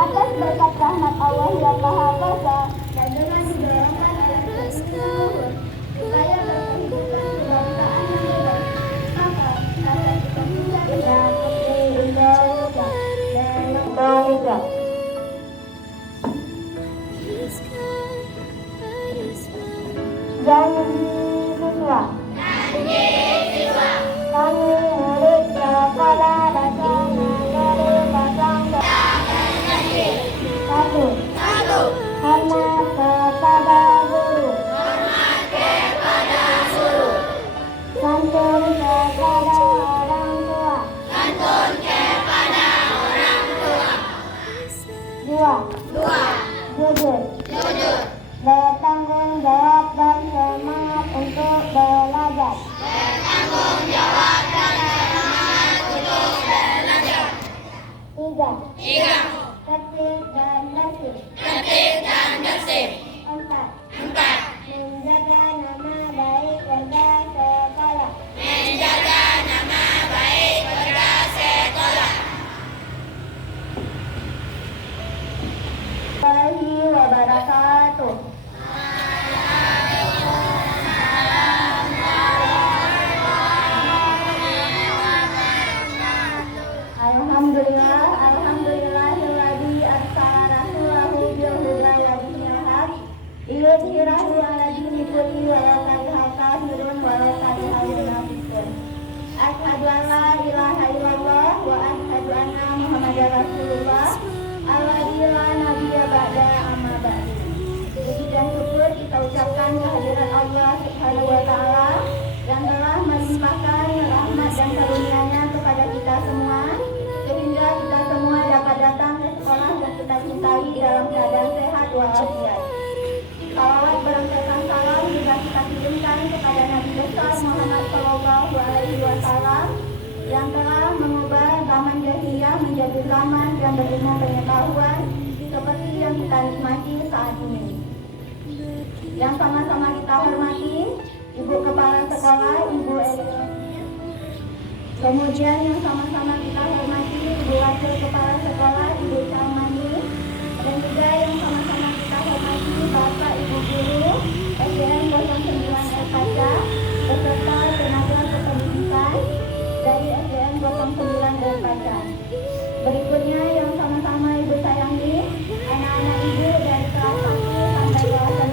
Atas berkat rahmat Allah yang Maha Kuasa dan dengan didorongkan oleh kebutuhan supaya berkehidupan kebangsaan yang baik, maka kata kita bisa dengan Indonesia dan Indonesia. Janji siswa. Kami murid sekolah dasar negeri Batang. Satu. Hormat kepada guru. Santun kepada orang tua. Dua. Jujur. Bertanggung jawab dan semangat untuk belajar. Tiga. Tertib dan bersih. Empat. Menjaga nama baik warga sekolah. Warahmatullahi wabarakatuh. Alhamdulillahilladzi arsala rasulahu bil huda wa dinil haq liyudhhirahu 'ala dini kullihi walau karihal kafirun walau karihal munafiqun. Asyhadu an la ilaha illallah wa asyhadu anna Muhammadar Rasulullah alladzi la nabiyya ba'da amma ba'du. Puji dan syukur kita ucapkan kehadiran Allah Subhanahu wa taala yang telah melimpahkan rahmat dan karunia-Nya kepada kita semua, sehingga kita semua dapat datang ke sekolah yang kita cintai dalam keadaan sehat walafiat. Salawat berangkatkan salam juga kita kirimkan kepada Nabi besar Muhammad Shallallahu Alaihi Wasallam yang telah mengubah zaman jahiliyah menjadi zaman yang berilmu pengetahuan seperti yang kita nikmati saat ini. Yang sama-sama kita hormati Ibu Kepala Sekolah, Ibu Elina. Kemudian yang sama-sama kita hormati Ibu Wakil Kepala Sekolah, Ibu Salmani. Dan juga yang sama-sama kita hormati Bapak Ibu Guru SDN 09 Kaca beserta tenaga kependidikan dari SDN 09 Kaca. Berikutnya yang sama-sama Ibu sayangi anak-anak Ibu dari kelas 1 sampai kelas 6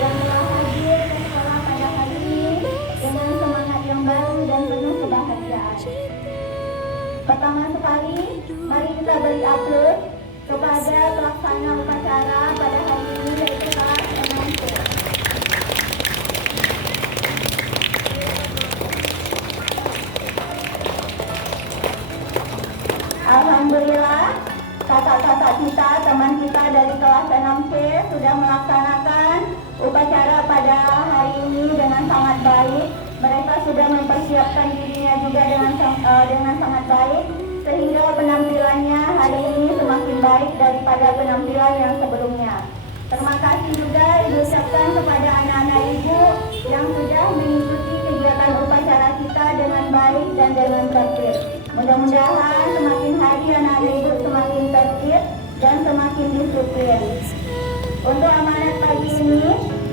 yang telah hadir ke sekolah pada hari ini dengan semangat yang baru dan penuh kebahagiaan. Pertama sekali, mari kita beri aplaus kepada pelaksana upacara pada hari ini yaitu kelas 6C. Alhamdulillah, kakak-kakak kita, teman kita dari kelas 6C sudah melaksanakan upacara pada hari ini dengan sangat baik. Mereka sudah mempersiapkan dirinya juga dengan sangat baik, sehingga penampilannya hari ini semakin baik daripada penampilan yang sebelumnya. Terima kasih juga diucapkan kepada anak-anak Ibu yang sudah mengikuti kegiatan upacara kita dengan baik dan dengan tertib. Mudah-mudahan semakin hari anak-anak Ibu semakin tertib dan semakin disiplin. Untuk amanat pagi ini,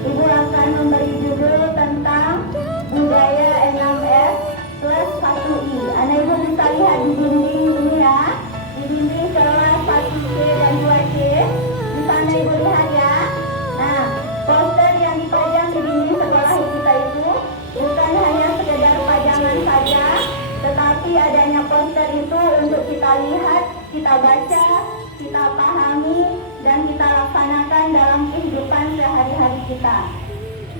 Ibu akan memberi judul tentang budaya 6S plus 1I. Anak Ibu bisa lihat di dinding ini ya, di dinding kelas 1C dan 2C. Di sana Ibu lihat ya. Nah, poster yang dipajang di dinding sekolah kita itu bukan hanya sekedar pajangan saja, tetapi adanya poster itu untuk kita lihat, kita baca, kita pahami, dan kita laksanakan dalam kehidupan sehari-hari kita.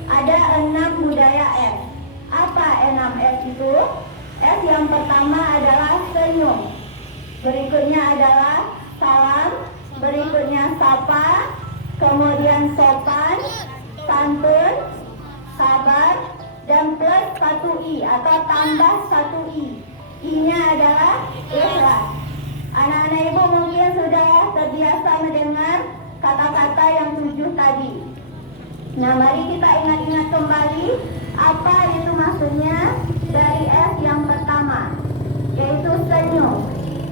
Ada 6 budaya S. Apa 6S itu? S yang pertama adalah senyum. Berikutnya adalah salam. Berikutnya sapa. Kemudian sopan, santun, sabar, dan plus 1I atau tambah 1I. I-nya adalah ikhlas. Anak-anak Ibu mungkin sudah terbiasa mendengar kata-kata yang 7 tadi. Nah, mari kita ingat-ingat kembali apa itu maksudnya dari S yang pertama, yaitu senyum.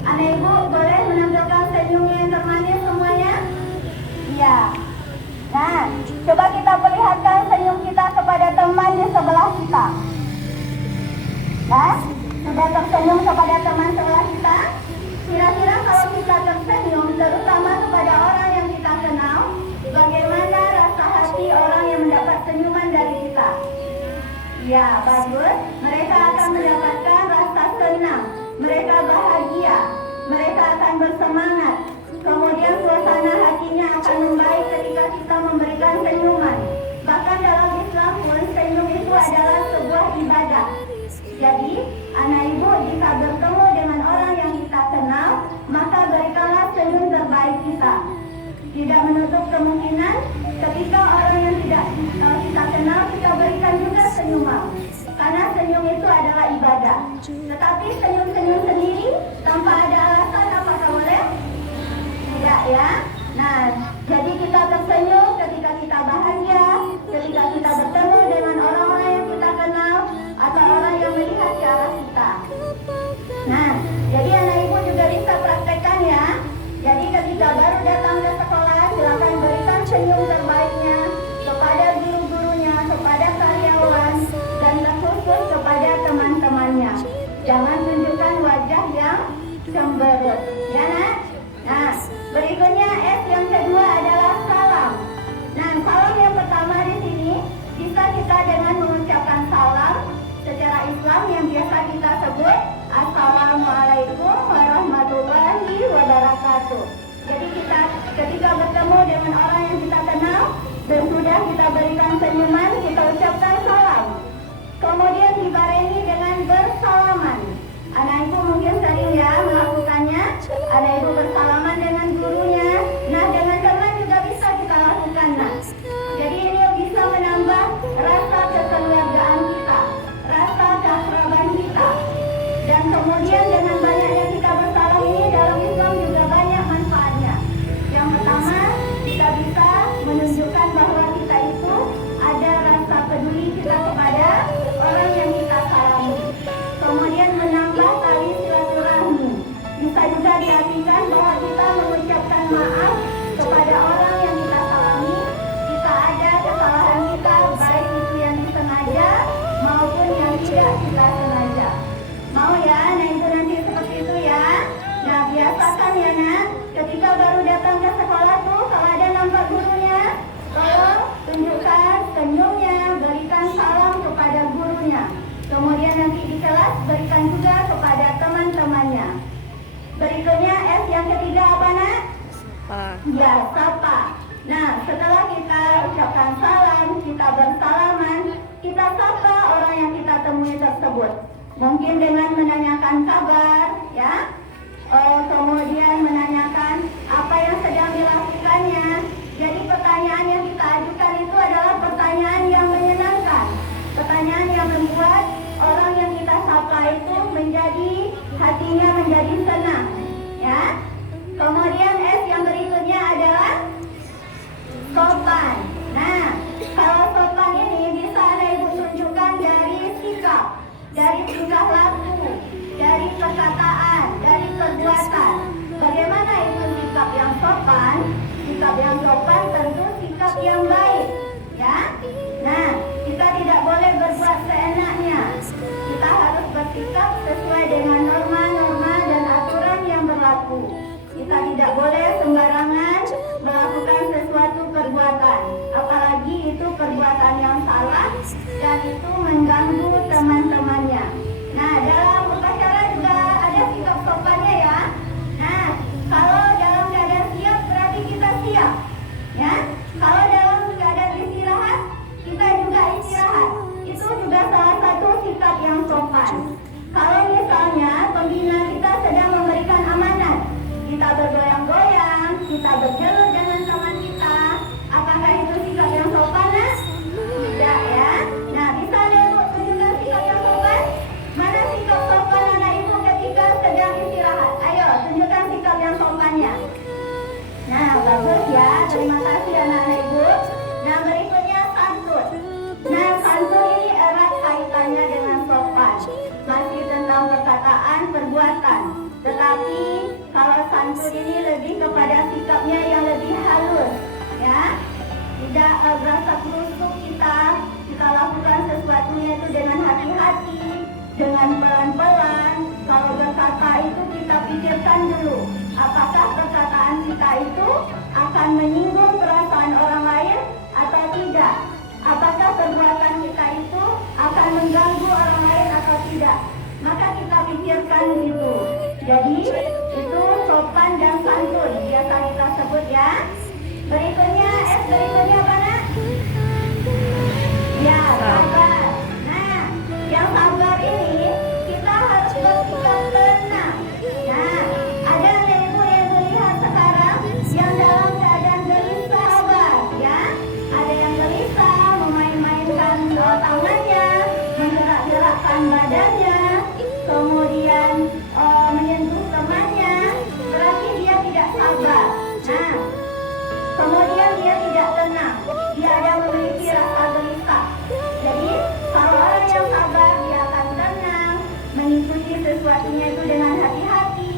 Anak Ibu boleh menampilkan senyumnya yang termanis semuanya? Iya. Nah, coba kita perlihatkan senyum kita kepada teman di sebelah kita. Nah, sudah tersenyum kepada teman sebelah kita? Kira-kira kalau kita tersenyum, terutama kepada orang yang kita kenal, bagaimana rasa hati orang yang mendapat senyuman dari kita? Ya, bagus. Mereka akan mendapatkan rasa senang. Mereka bahagia. Mereka akan bersemangat. Kemudian suasana hatinya akan membaik ketika kita memberikan senyuman. Bahkan dalam Islam pun, senyum itu adalah sebuah ibadah. Jadi, anak ibu jika bertemu dengan orang yang kita kenal, maka berikanlah senyum terbaik kita. Tidak menutup kemungkinan ketika orang yang tidak kita kenal, kita berikan juga senyuman. Karena senyum itu adalah ibadah. Tetapi senyum-senyum sendiri tanpa ada alasan, apakah boleh? Tidak ya. Nah, jadi kita tersenyum ketika kita bahagia, ketika kita bertemu dengan orang-orang yang kita kenal, atau orang yang melihat ke arah kita. Nah, jadi anak ibu juga bisa praktekkan ya. Jadi ketika baru datang ke sekolah, silakan berikan senyum terbaiknya kepada guru-gurunya, kepada karyawan, dan terkhusus kepada teman-temannya. Jangan tunjukkan wajah yang cemberut, ya nak? Nah, berikutnya S yang kedua adalah salam. Nah, salam yang pertama di sini bisa kita dengan mengucapkan salam secara Islam yang biasa kita sebut Assalamualaikum warahmatullahi wabarakatuh. Jadi kita ketika bertemu dengan orang yang kita kenal dan sudah kita berikan senyuman, kita ucapkan salam. Kemudian dibarengi dengan bersalaman. Anak ibu mungkin sering ya melakukannya. Anak ibu bersalaman dengan gurunya. Nah, dengan teman juga bisa kita lakukan. Nah, jadi ini bisa menambah rasa kekeluargaan kita, rasa keakraban kita. Dan kemudian dengan banyaknya kita bersalam ini dalam Islam juga banyak manfaatnya. Yang pertama, kita bisa menunjukkan bahwa kita itu ada rasa peduli kita kepada orang yang kita salami. Kemudian menambah tali silaturahmi. Bisa juga diartikan bahwa kita mengucapkan maaf kepada orang yang kita salami jika ada kesalahan kita, baik itu yang disengaja maupun yang tidak kita sengaja. Mau ya, nah itu nanti seperti itu ya. Nah, biasakan ya nak, ketika baru datang ke sekolah tuh, kalau ada nampak gurunya, tolong tunjukkan senyumnya, berikan salam kepada gurunya. Kemudian nanti di kelas berikan juga kepada teman-temannya. Berikutnya S yang ketiga apa nak? Ya, sapa. Nah, setelah kita ucapkan salam, kita bersalaman, kita sapa orang yang kita temui tersebut. Mungkin dengan menanyakan kabar, ya. Kemudian menanyakan apa yang sedang dilakukannya. Jadi pertanyaan yang kita ajukan itu adalah pertanyaan yang menyenangkan. Pertanyaan yang membuat orang yang kita sapa itu menjadi hatinya menjadi senang, ya. Kemudian S yang berikutnya adalah sopan. Nah, kalau sopan ini bisa Anda ibu tunjukkan dari sikap, dari tingkah laku, dari perkataan, dari perbuatan. Bagaimana itu sikap yang sopan? Sikap yang sopan tentu sikap yang baik, ya. Nah, kita tidak boleh berbuat seenaknya. Kita harus bersikap sesuai dengan norma-norma dan aturan yang berlaku. Kita tidak boleh sembarangan melakukan sesuatu perbuatan, apalagi itu perbuatan yang salah dan itu mengganggu teman-temannya. Nah, dalam upacara juga ada sikap sopannya ya. Nah, kalau dalam keadaan siap berarti kita siap, ya. Kalau dalam keadaan istirahat, kita juga istirahat. Itu juga salah satu sikap yang sopan. Kalau misalnya pembina kita sedang memberikan amanat, kita bergoyang-goyang, kita bergelut dengan teman kita, apakah itu sikap yang sopan? Tidak ya. Nah, bisa ada ibu tunjukkan sikap yang sopan? Mana sikap sopan anak ibu ketika sedang istirahat? Ayo, tunjukkan sikap yang sopannya. Nah, bagus ya. Terima kasih anak-anak ibu. Nah, berikutnya santun. Nah, santun ini erat kaitannya dengan sopan. Masih tentang perkataan, perbuatan. Tetapi Tetapi kalau santun ini lebih kepada sikapnya yang lebih halus, ya. Tidak berasa kerusuk kita lakukan sesuatunya itu dengan hati-hati, dengan pelan-pelan. Kalau berkata itu kita pikirkan dulu, apakah perkataan kita itu akan menyinggung perasaan orang lain atau tidak? Apakah perbuatan kita itu akan mengganggu orang lain atau tidak? Maka kita pikirkan gitu. Jadi itu sopan dan santun biasa kita sebut, ya. Berikutnya apa, Nak? Ya, sabar. Nah, yang sabar ini kita harus bersikap tenang. Nah, ada ibu yang melihat sekarang yang dalam keadaan gelisah, sabar, ya. Ada yang gelisah, memain-mainkan tangannya, menggerak-gerakkan badannya, kemudian menyentuh temannya, berarti dia tidak sabar. Nah, kemudian dia tidak tenang, dia ada memiliki rasa gelisah. Jadi kalau orang yang sabar dia akan tenang, mengikuti sesuatunya itu dengan hati-hati,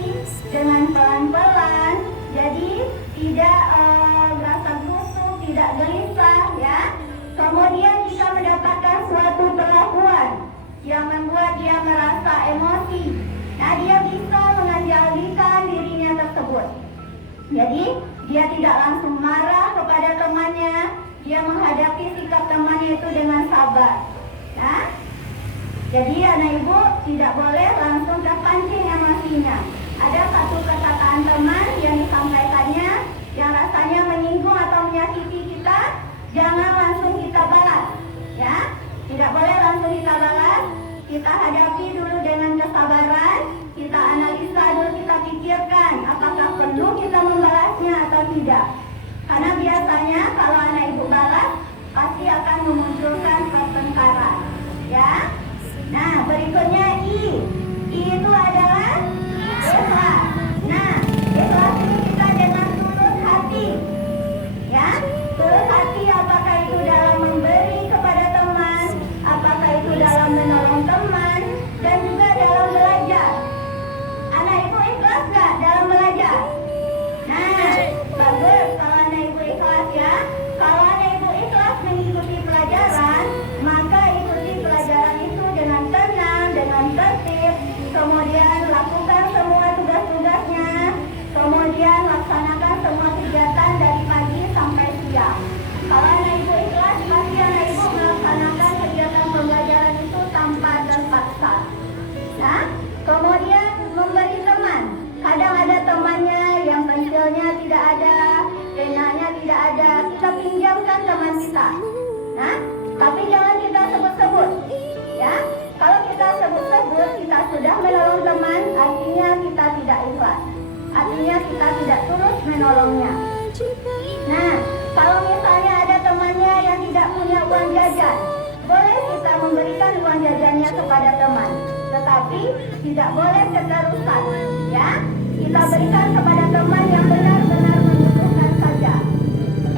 dengan pelan-pelan. Jadi tidak merasa busuk, tidak gelisah, ya. Kemudian jika mendapatkan suatu perlakuan yang membuat dia merasa emosi, nah dia bisa mengendalikan dirinya tersebut. Jadi dia tidak langsung marah kepada temannya, dia menghadapi sikap temannya itu dengan sabar, ya. Jadi anak ibu tidak boleh langsung terpancing emosinya. Ada satu perkataan teman yang disampaikannya yang rasanya menyinggung atau menyakiti kita, jangan langsung kita balas, ya. Tidak boleh langsung kita balas. Kita hadapi dulu dengan kesabaran, kita analisa dulu, kita pikirkan apakah perlu kita membalasnya atau tidak. Karena biasanya kalau anak ibu balas pasti akan memunculkan pertengkaran, ya. Nah, berikutnya I itu adalah ikhlas. Nah, ikhlas ini kita dengan tulus hati, ya. Tulus hati apakah itu dalam memberi kepada teman, apakah itu dalam menolong teman, dan juga dalam belajar. Anak ibu ikhlas nggak dalam belajar? Nah, bagus kalau anak ibu ikhlas, ya. Kalau anak ibu ikhlas mengikuti pelajaran, maka ikuti pelajaran itu dengan tenang, dengan tertib, kemudian lakukan semua tugas-tugasnya, kemudian laksanakan semua kegiatan dari pagi sampai siang. Kalau anak ibu ikhlas, pasti anak ibu melaksanakan kegiatan pembelajaran itu tanpa terpaksa. Nah, kemudian memberi teman. Kadang ada temannya yang pensilnya tidak ada, penanya tidak ada, kita pinjamkan teman kita. Nah, tapi jangan kita sebut-sebut, ya. Kalau kita sebut-sebut, kita sudah menolong teman, artinya kita tidak ikhlas. Artinya kita tidak tulus menolongnya. Nah, kalau misalnya ada temannya yang tidak punya uang jajan, boleh kita memberikan uang jajannya kepada teman, tetapi tidak boleh keterusan, ya. Kita berikan kepada teman yang benar-benar membutuhkan saja.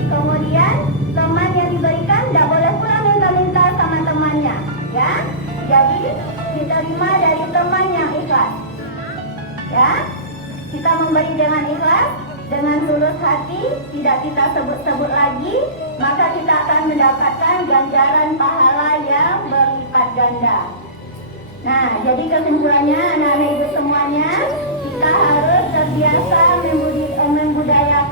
Kemudian teman yang diberikan tidak boleh pula minta-minta sama temannya, ya. Jadi diterima dari teman yang ikhlas, ya. Kita memberi dengan ikhlas, dengan tulus hati, tidak kita sebut-sebut lagi, maka kita akan mendapatkan ganjaran pahala yang berlipat ganda. Nah, jadi kesimpulannya anak-anak ibu semuanya, kita harus terbiasa membudayakan